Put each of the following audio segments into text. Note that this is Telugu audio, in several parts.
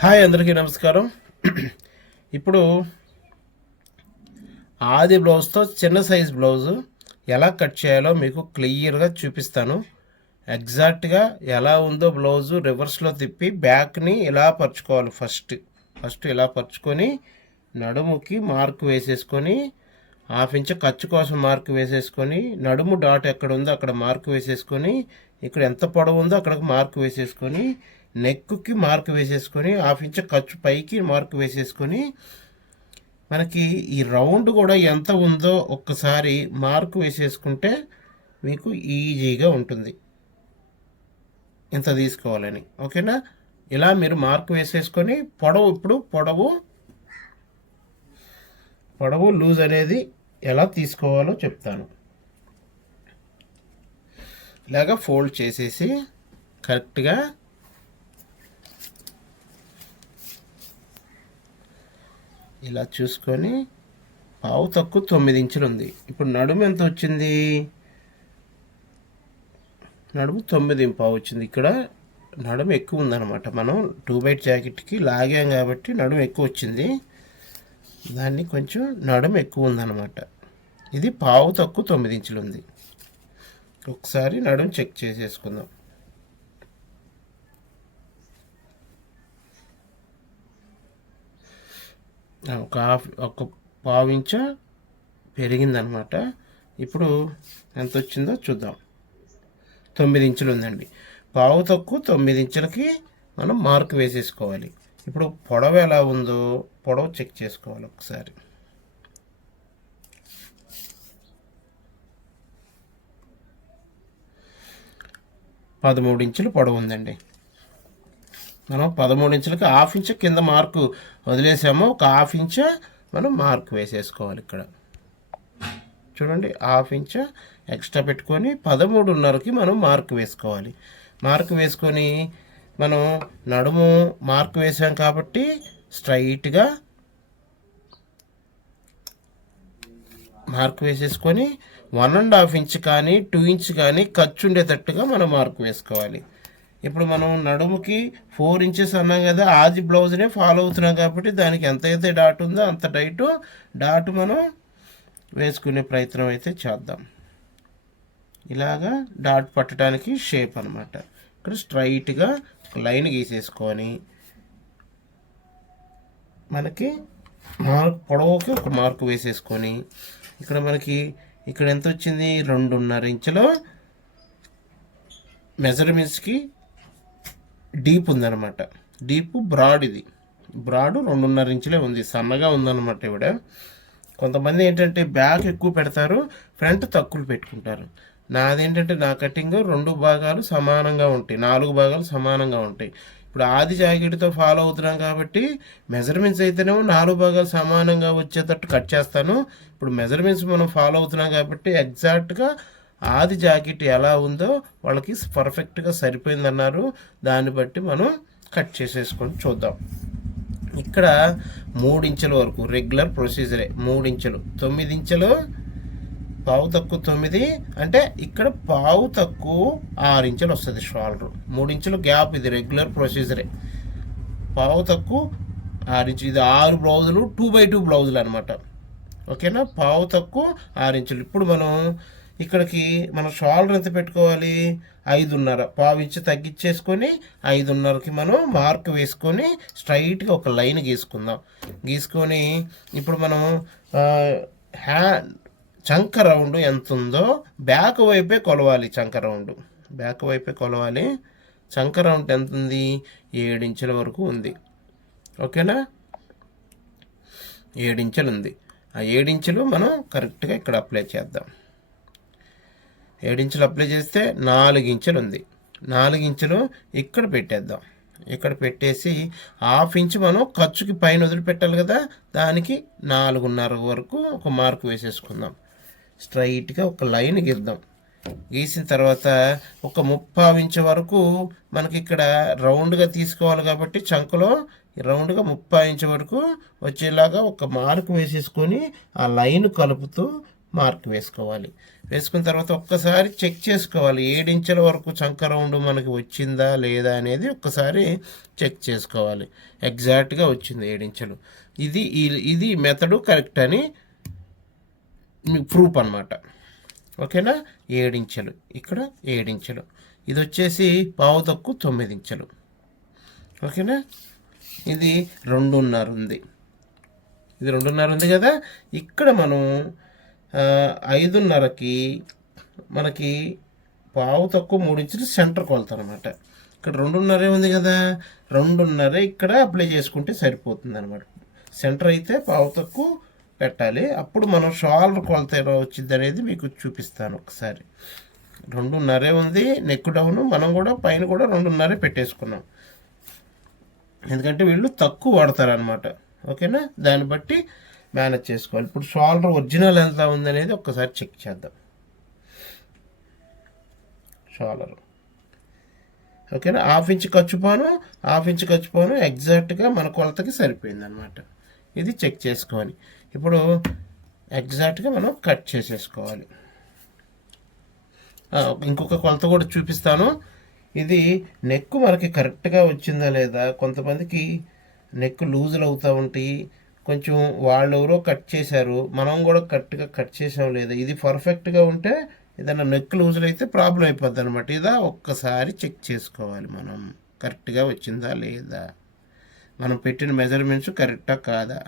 హాయ్ అందరికీ నమస్కారం. ఇప్పుడు ఆది బ్లౌజ్తో చిన్న సైజ్ బ్లౌజు ఎలా కట్ చేయాలో మీకు క్లియర్గా చూపిస్తాను. ఎగ్జాక్ట్గా ఎలా ఉందో బ్లౌజు రివర్స్లో తిప్పి బ్యాక్ని ఇలా పరుచుకోవాలి. ఫస్ట్ ఇలా పరుచుకొని నడుముకి మార్క్ వేసేసుకొని హాఫ్ ఇంచ్ ఖర్చు కోసం మార్క్ వేసేసుకొని నడుము డాట్ ఎక్కడ ఉందో అక్కడ మార్క్ వేసేసుకొని ఇక్కడ ఎంత పొడవు ఉందో అక్కడికి మార్క్ వేసేసుకొని నెక్కి మార్క్ వేసేసుకొని హాఫ్ ఇంచ్ ఖర్చు పైకి మార్క్ వేసేసుకొని మనకి ఈ రౌండ్ కూడా ఎంత ఉందో ఒక్కసారి మార్క్ వేసేసుకుంటే మీకు ఈజీగా ఉంటుంది ఇంత తీసుకోవాలని. ఓకేనా? ఇలా మీరు మార్క్ వేసేసుకొని పొడవు లూజ్ అనేది ఎలా తీసుకోవాలో చెప్తాను. ఇలాగా ఫోల్డ్ చేసేసి కరెక్ట్గా ఇలా చూసుకొని పావు తక్కువ 9 ఇంచులు ఉంది. ఇప్పుడు నడుము ఎంత వచ్చింది? నడుము 9.5 వచ్చింది. ఇక్కడ నడుము ఎక్కువ ఉందన్నమాట. మనం 2x జాకెట్కి లాగాం కాబట్టి నడుము ఎక్కువ వచ్చింది. దాన్ని కొంచెం నడుము ఎక్కువ ఉందన్నమాట. ఇది పావు తక్కువ 9 ఇంచులు ఉంది. ఒకసారి నడుము చెక్ చేసేసుకుందాం. ఒక పావు ఇంచు పెరిగిందనమాట. ఇప్పుడు ఎంత వచ్చిందో చూద్దాం. 9 ఇంచులు ఉందండి. పావు తక్కువ 9 ఇంచులకి మనం మార్క్ వేసేసుకోవాలి. ఇప్పుడు పొడవు ఎలా ఉందో పొడవు చెక్ చేసుకోవాలి ఒకసారి. పదమూడు ఇంచులు పొడవు ఉందండి. మనం 13 ఇంచులకి హాఫ్ ఇంచ్ కింద మార్కు వదిలేసాము. ఒక హాఫ్ ఇంచ్ మనం మార్క్ వేసేసుకోవాలి. ఇక్కడ చూడండి, హాఫ్ ఇంచ్ ఎక్స్ట్రా పెట్టుకొని 13.5కి మనం మార్క్ వేసుకోవాలి. మార్క్ వేసుకొని మనం నడుము మార్క్ వేసాం కాబట్టి స్ట్రైట్గా మార్క్ వేసేసుకొని 1.5 ఇంచ్ కానీ 2 ఇంచ్ కానీ ఖర్చు ఉండేటట్టుగా మనం మార్క్ వేసుకోవాలి. ఇప్పుడు మనం నడుముకి 4 ఇంచెస్ అన్నాం కదా, ఆది బ్లౌజ్నే ఫాలో అవుతున్నాం కాబట్టి దానికి ఎంతైతే డాట్ ఉందో అంత డాట్ మనం వేసుకునే ప్రయత్నం అయితే చేద్దాం. ఇలాగా డాట్ పట్టడానికి షేప్ అనమాట. ఇక్కడ స్ట్రైట్గా లైన్ గీసేసుకొని మనకి పొడవుకి ఒక మార్క్ వేసేసుకొని ఇక్కడ మనకి ఇక్కడ ఎంత వచ్చింది? 2.5 ఇంచులో మెజర్మెంట్స్కి డీప్ ఉందన్నమాట. డీప్ బ్రాడ్, ఇది బ్రాడ్ 2.5 ఇంచులే ఉంది. సన్నగా ఉందన్నమాట. ఇవిడ కొంతమంది ఏంటంటే బ్యాక్ ఎక్కువ పెడతారు, ఫ్రంట్ తక్కువ పెట్టుకుంటారు. నాదేంటంటే నా కటింగ్ 2 భాగాలు సమానంగా ఉంటాయి, 4 భాగాలు సమానంగా ఉంటాయి. ఇప్పుడు ఆది జాకెట్తో ఫాలో అవుతున్నాం కాబట్టి మెజర్మెంట్స్ అయితేనేమో 4 భాగాలు సమానంగా వచ్చేటట్టు కట్ చేస్తాను. ఇప్పుడు మెజర్మెంట్స్ మనం ఫాలో అవుతున్నాం కాబట్టి ఎగ్జాక్ట్గా ఆది జాకెట్ ఎలా ఉందో వాళ్ళకి పర్ఫెక్ట్గా సరిపోయిందన్నారు. దాన్ని బట్టి మనం కట్ చేసేసుకొని చూద్దాం. ఇక్కడ 3 ఇంచుల వరకు రెగ్యులర్ ప్రొసీజరే. 3 ఇంచులు 9 ఇంచులు పావు తక్కువ 9 అంటే ఇక్కడ పావు తక్కువ 6 ఇంచులు వస్తుంది షోల్డర్. 3 ఇంచులు గ్యాప్, ఇది రెగ్యులర్ ప్రొసీజరే. పావు తక్కువ 6 ఇంచులు, ఇది 6 బ్లౌజులు 2x2 బ్లౌజులు అనమాట. ఓకేనా? పావు తక్కువ 6 ఇంచులు. ఇప్పుడు మనం ఇక్కడికి మనం షోల్డర్ ఎంత పెట్టుకోవాలి? 5.5. పావు ఇంచు తగ్గించేసుకొని 5.5కి మనం మార్క్ వేసుకొని స్ట్రైట్గా ఒక లైన్ గీసుకొని ఇప్పుడు మనం చంక రౌండ్ ఎంత ఉందో బ్యాక్ వైపే కొలవాలి. చంక రౌండ్ ఎంత ఉంది? 7 ఇంచుల వరకు ఉంది. ఓకేనా? 7 ఇంచులు ఉంది. ఆ 7 ఇంచులు మనం కరెక్ట్గా ఇక్కడ అప్లై చేద్దాం. 7 ఇంచులు అప్లై చేస్తే 4 ఇంచులు ఉంది. 4 ఇంచులు ఇక్కడ పెట్టేద్దాం. ఇక్కడ పెట్టేసి హాఫ్ ఇంచ్ మనం ఖర్చుకి పైన వదిలిపెట్టాలి కదా, దానికి 4.5 వరకు ఒక మార్క్ వేసేసుకుందాం. స్ట్రైట్గా ఒక లైన్ గీద్దాం. గీసిన తర్వాత ఒక 3/4 ఇంచ్ వరకు మనకి ఇక్కడ రౌండ్గా తీసుకోవాలి కాబట్టి చంకలో రౌండ్గా 3/4 ఇంచ్ వరకు వచ్చేలాగా ఒక మార్క్ వేసేసుకొని ఆ లైన్ కలుపుతూ మార్క్ వేసుకోవాలి. వేసుకున్న తర్వాత ఒక్కసారి చెక్ చేసుకోవాలి, 7 ఇంచుల వరకు చంక రౌండ్ మనకి వచ్చిందా లేదా అనేది ఒక్కసారి చెక్ చేసుకోవాలి. ఎగ్జాక్ట్గా వచ్చింది 7 ఇంచులు. ఇది మెథడు కరెక్ట్ అని ప్రూఫ్ అనమాట. ఓకేనా. 7 ఇంచులు, ఇక్కడ 7 ఇంచులు, ఇది వచ్చేసి పావు తక్కువ 9 ఇంచులు. ఓకేనా. ఇది 2.5 ఉంది, ఇది 2.5 ఉంది కదా. ఇక్కడ మనం 5.5కి మనకి పావు తక్కువ 3 ఇంచులు సెంటర్ కొలత అనమాట. ఇక్కడ 2.5 ఉంది కదా, 2.5 ఇక్కడ అప్లై చేసుకుంటే సరిపోతుంది అనమాట. సెంటర్ అయితే పావు తక్కువ పెట్టాలి. అప్పుడు మనం షోల్డర్ కొలత ఎలా వచ్చింది అనేది మీకు చూపిస్తాను ఒకసారి. 2.5 ఉంది నెక్ డౌన్, మనం కూడా పైన కూడా 2.5 పెట్టేసుకున్నాం, ఎందుకంటే వీళ్ళు తక్కువ వాడతారనమాట. ఓకేనా. దాన్ని బట్టి మేనేజ్ చేసుకోవాలి. ఇప్పుడు షోల్డర్ ఒరిజినల్ ఎంత ఉందనేది ఒక్కసారి చెక్ చేద్దాం. షోల్డర్ ఓకేనా, 1/2 ఇంచ్ ఖర్చుపాను, 1/2 ఇంచ్ ఖర్చుపాను ఎగ్జాక్ట్గా మన కొలతకి సరిపోయింది అనమాట. ఇది చెక్ చేసుకోవాలి. ఇప్పుడు ఎగ్జాక్ట్గా మనం కట్ చేసేసుకోవాలి. ఇంకొక కొలత కూడా చూపిస్తాను. ఇది నెక్ మనకి కరెక్ట్గా వచ్చిందా లేదా, కొంతమందికి నెక్ లూజులు అవుతూ ఉంటాయి. కొంచెం వాళ్ళు ఎవరో కట్ చేశారు, మనం కూడా కరెక్ట్గా కట్ చేసాం లేదా, ఇది పర్ఫెక్ట్గా ఉంటే ఏదైనా నెక్ లూజులు అయితే ప్రాబ్లం అయిపోద్ది అనమాట. ఇదా ఒక్కసారి చెక్ చేసుకోవాలి మనం, కరెక్ట్గా వచ్చిందా లేదా, మనం పెట్టిన మెజర్మెంట్స్ కరెక్టా కాదా.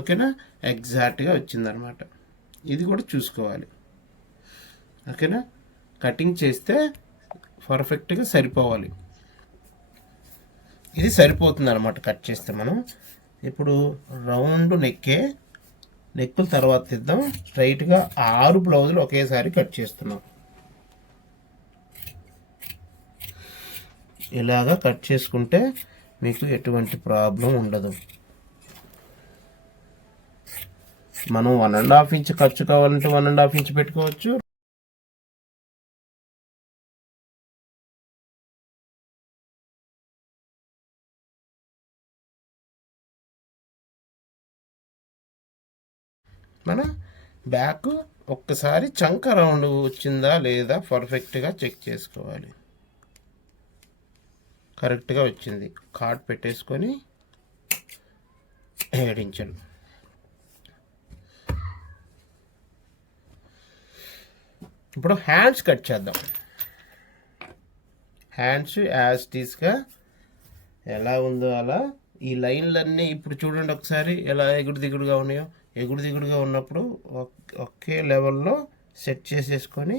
ఓకేనా. ఎగ్జాక్ట్గా వచ్చిందనమాట, ఇది కూడా చూసుకోవాలి. ఓకేనా. కటింగ్ చేస్తే పర్ఫెక్ట్గా సరిపోవాలి. ఇది సరిపోతుంది అనమాట కట్ చేస్తే మనం. ఇప్పుడు రౌండ్ నెక్కుల తర్వాత తీద్దాం. స్ట్రైట్గా 6 బ్లౌజులు ఒకేసారి కట్ చేస్తున్నాం. ఇలాగా కట్ చేసుకుంటే మీకు ఎటువంటి ప్రాబ్లం ఉండదు. మనం 1.5 ఇంచ్ ఖర్చు కావాలంటే 1.5 ఇంచ్ పెట్టుకోవచ్చు. మన బ్యాక్ ఒక్కసారి చంక రౌండ్ వచ్చిందా లేదా పర్ఫెక్ట్గా చెక్ చేసుకోవాలి. కరెక్ట్గా వచ్చింది, కార్డ్ పెట్టేసుకొని 7 ఇంచులు. ఇప్పుడు హ్యాండ్స్ కట్ చేద్దాం. హ్యాండ్స్ యాజ్ టీస్గా ఎలా ఉందో అలా ఈ లైన్లన్నీ ఇప్పుడు చూడండి ఒకసారి ఎలా ఎగుడు దిగుడుగా ఉన్నాయో. ఎగుడు దిగుడుగా ఉన్నప్పుడు ఒకే లెవెల్లో సెట్ చేసేసుకొని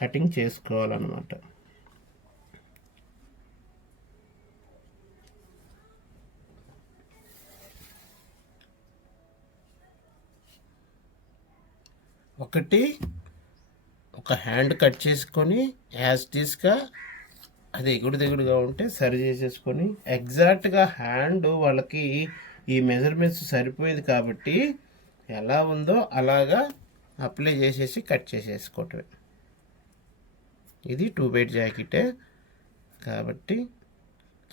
కటింగ్ చేసుకోవాలన్నమాట. ఒక హ్యాండ్ కట్ చేసుకొని యాజ్ టీస్గా అది ఎగుడు దిగుడుగా ఉంటే సరి చేసేసుకొని ఎగ్జాక్ట్గా హ్యాండ్ వాళ్ళకి ఈ మెజర్మెంట్స్ సరిపోయేది కాబట్టి ఎలా ఉందో అలాగా అప్లై చేసేసి కట్ చేసేసుకోవటమే. ఇది 2 బైట్ జాకెటే కాబట్టి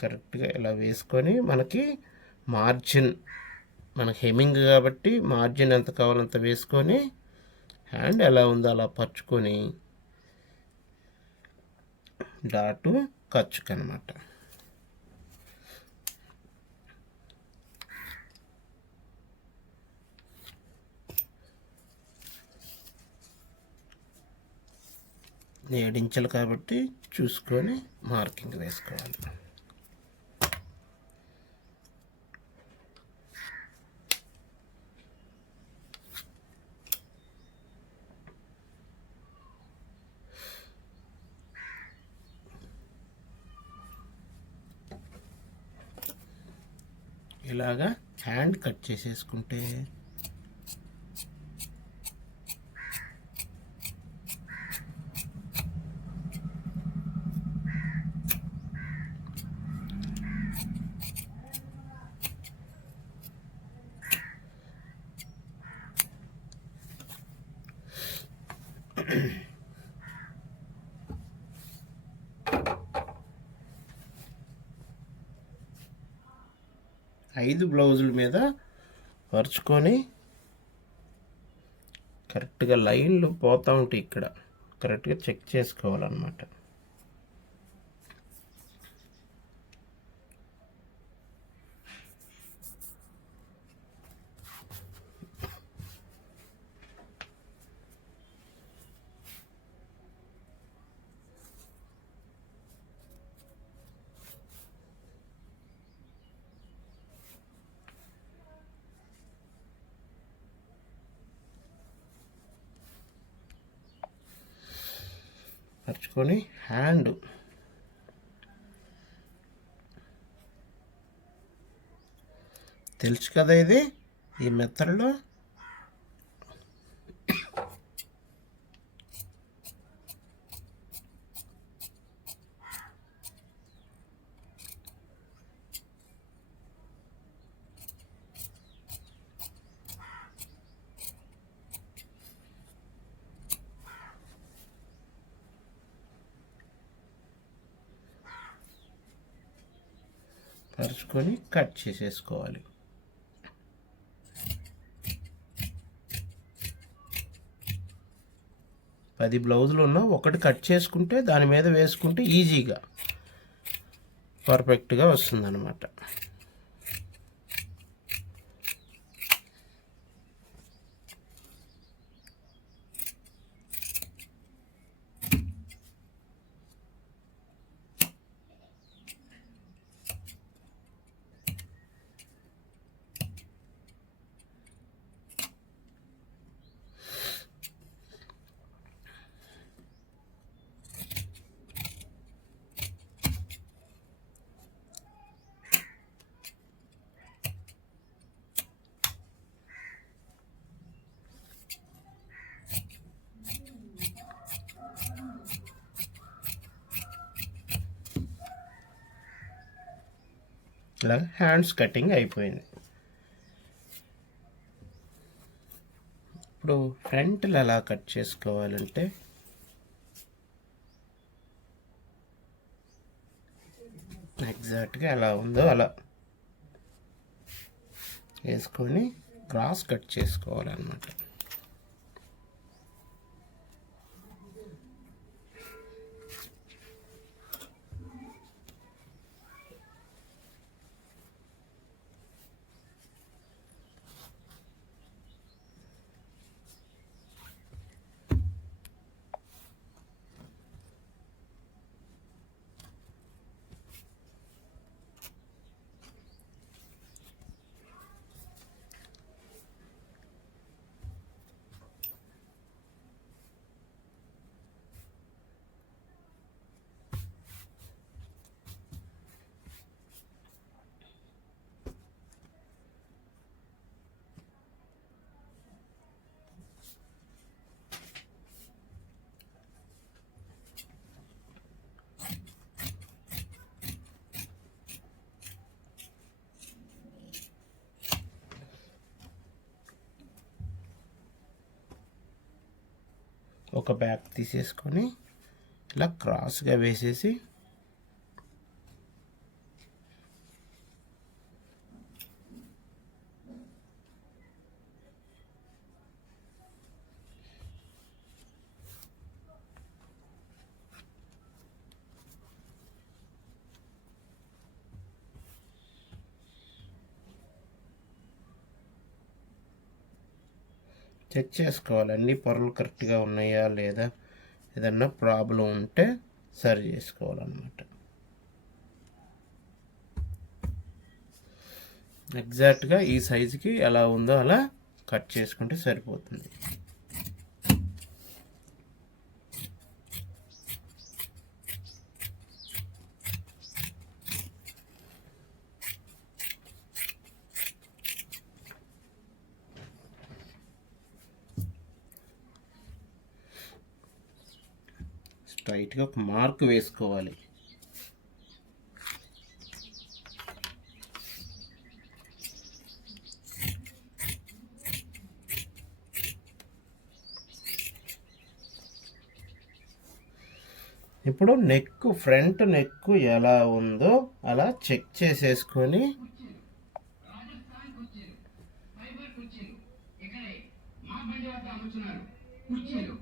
కరెక్ట్గా ఇలా వేసుకొని మనకి మార్జిన్, మనకి హెమ్మింగ్ కాబట్టి మార్జిన్ ఎంత కావాలంత వేసుకొని హ్యాండ్ ఎలా ఉందో అలా పరుచుకొని డాటు ఖర్చుకు అనమాట. ఏడించలు కాబట్టి చూసుకొని మార్కింగ్ వేసుకోవాలి. ఇలాగా హ్యాండ్ కట్ చేసేసుకుంటే 5 బ్లౌజుల మీద పరుచుకొని కరెక్ట్గా లైన్లు పోతూ ఉంటాయి, ఇక్కడ కరెక్ట్గా చెక్ చేసుకోవాలన్నమాట. పరుచుకొని హ్యాండ్ తెలుసు కదా, ఇది ఈ మెథడ్లో పరుచుకొని కట్ చేసేసుకోవాలి. పది బ్లౌజులు ఉన్నా ఒకటి కట్ చేసుకుంటే దాని మీద వేసుకుంటే ఈజీగా పర్ఫెక్ట్గా వస్తుందన్నమాట. ఇలా హ్యాండ్స్ కటింగ్ అయిపోయింది. ఇప్పుడు ఫ్రంట్లు ఎలా కట్ చేసుకోవాలంటే ఎగ్జాక్ట్గా ఎలా ఉందో అలా వేసుకొని క్రాస్ కట్ చేసుకోవాలన్నమాట. ఒక బ్యాక్ తీసేసుకొని ఇలా క్రాస్గా వేసేసి చెక్ చేసుకోవాలి అన్ని పొరలు కరెక్ట్గా ఉన్నాయా లేదా, ఏదన్నా ప్రాబ్లం ఉంటే సరి చేసుకోవాలన్నమాట. ఎగ్జాక్ట్గా ఈ సైజుకి ఎలా ఉందో అలా కట్ చేసుకుంటే సరిపోతుంది. స్ట్రైట్గా ఒక మార్క్ వేసుకోవాలి. ఇప్పుడు ఫ్రంట్ నెక్ ఎలా ఉందో అలా చెక్ చేసేసుకొని వద్ద అమ్ముతున్నారు. కుర్చీలు,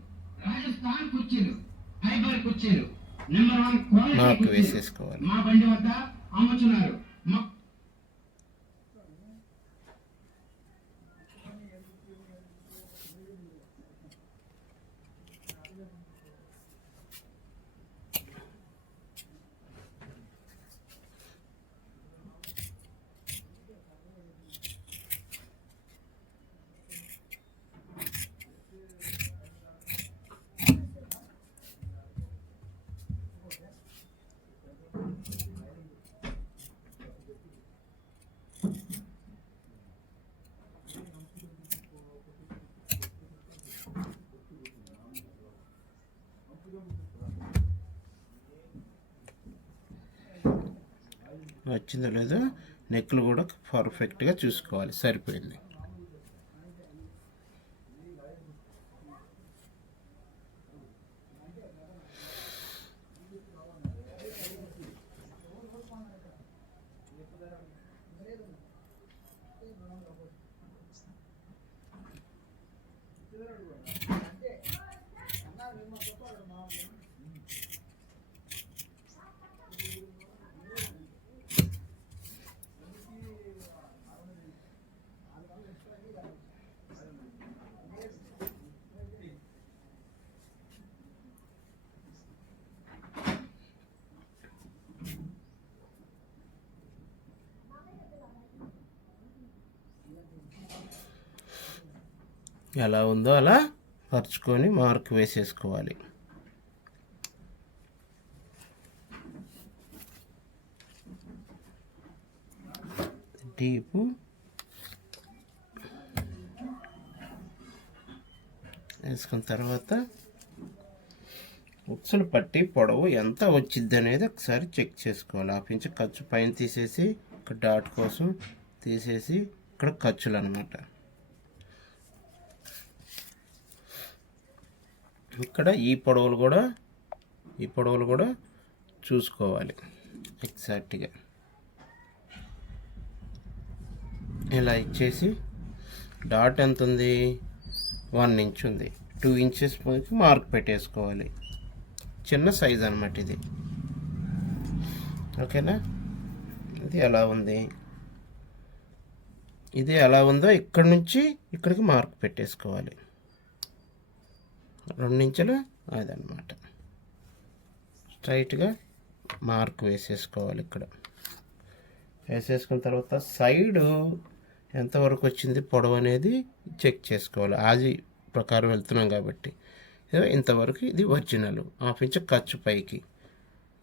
రాజస్థాన్ కుర్చీలు, ఫైబర్ కుర్చీలు, నెంబర్ 1 క్వాలిటీ వేసేసుకోవాలి. మా బండి వద్ద అమ్ముతున్నారు. వచ్చిందో లేదో నెక్లు కూడా పర్ఫెక్ట్గా చూసుకోవాలి. సరిపోయింది. ఎలా ఉందో అలా పరుచుకొని మార్క్ వేసేసుకోవాలి. డీపు వేసుకున్న తర్వాత ఉక్సులు పట్టి పొడవు ఎంత వచ్చింది అనేది ఒకసారి చెక్ చేసుకోవాలి. ఆపించి ఖర్చు పైన తీసేసి ఇక్కడ డాట్ కోసం తీసేసి ఇక్కడ ఖర్చులు అన్నమాట. ఇక్కడ ఈ పొడవులు కూడా చూసుకోవాలి ఎగ్జాక్ట్గా. ఇలా ఇచ్చేసి డాట్ ఎంత ఉంది, 1 ఇంచ్ ఉంది, 2 ఇంచెస్ మార్క్ పెట్టేసుకోవాలి. చిన్న సైజ్ అన్నమాట ఇది. ఓకేనా? ఇది ఎలా ఉంది, ఇది ఎలా ఉందో ఇక్కడ నుంచి ఇక్కడికి మార్క్ పెట్టేసుకోవాలి. 2 ఇంచులు అదనమాట. స్ట్రైట్గా మార్క్ వేసేసుకోవాలి. ఇక్కడ వేసేసుకున్న తర్వాత సైడు ఎంతవరకు వచ్చింది పొడవు అనేది చెక్ చేసుకోవాలి. ఆది ప్రకారం వెళ్తున్నాం కాబట్టి ఇంతవరకు ఇది ఒరిజినల్. 1/2 ఇంచ్ ఖర్చు పైకి,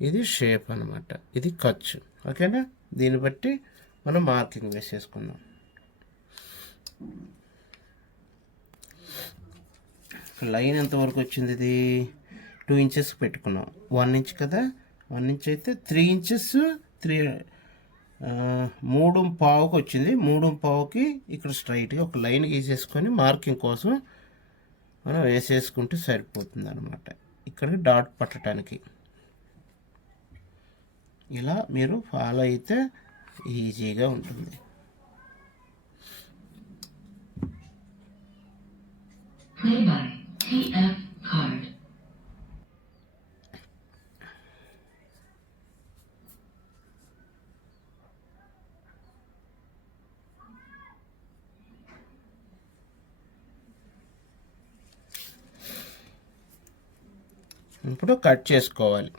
ఇది షేప్ అనమాట, ఇది ఖర్చు. ఓకేనా? దీన్ని బట్టి మనం మార్కింగ్ వేసేసుకున్నాం. లైన్ ఎంతవరకు వచ్చింది, ఇది 2 ఇంచెస్ పెట్టుకున్నాం. 1 ఇంచ్ కదా, 1 ఇంచ్ అయితే 3 ఇంచెస్ 3.25కి వచ్చింది. 3.25కి ఇక్కడ స్ట్రైట్గా ఒక లైన్ గీసేసుకొని మార్కింగ్ కోసం మనం వేసేసుకుంటే సరిపోతుంది అనమాట. ఇక్కడికి డాట్ పట్టడానికి ఇలా మీరు ఫాలో అయితే ఈజీగా ఉంటుంది. TF card. ఇప్పుడు కట్ చేసుకోవాలి.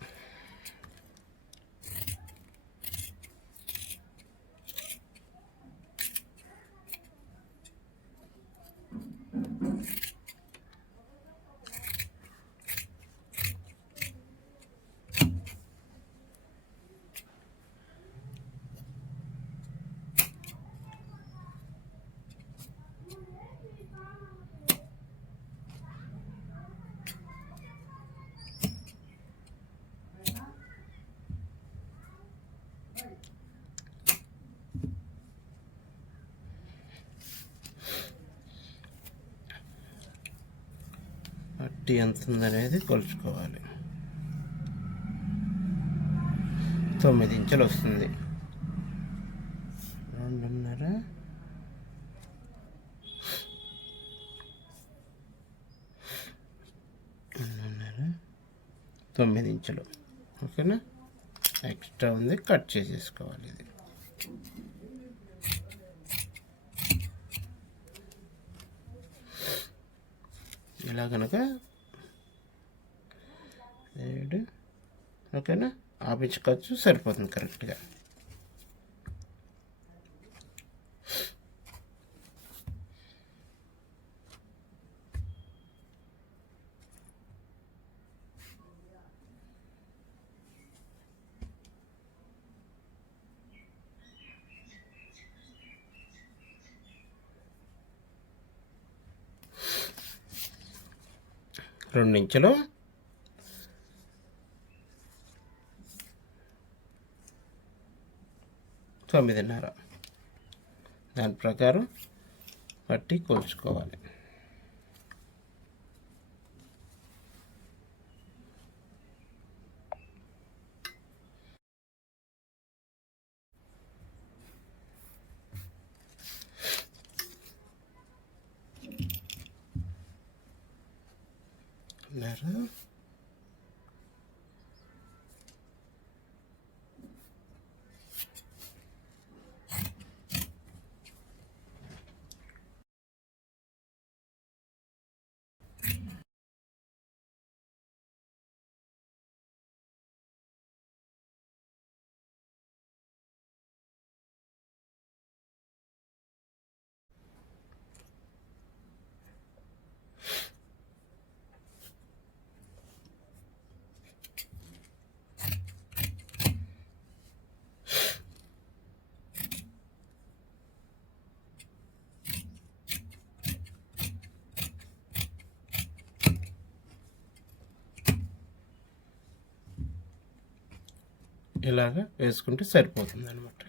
పట్టి ఎంత ఉందనేది కొలుచుకోవాలి. 9 ఇంచులు వస్తుంది. 2.5 9 ఇంచులు. ఓకేనా, ఎక్స్ట్రా ఉంది కట్ చేసేసుకోవాలి. ఇది ఇలా కనుక 7, ఓకేనా, హాఫ్ ఇంచ్ ఖర్చు సరిపోతుంది కరెక్ట్గా. రెండు ఇంచులు 9.5 దాని ప్రకారం పట్టి కొలుచుకోవాలి. ఇలాగ వేసుకుంటే సరిపోతుంది అన్నమాట.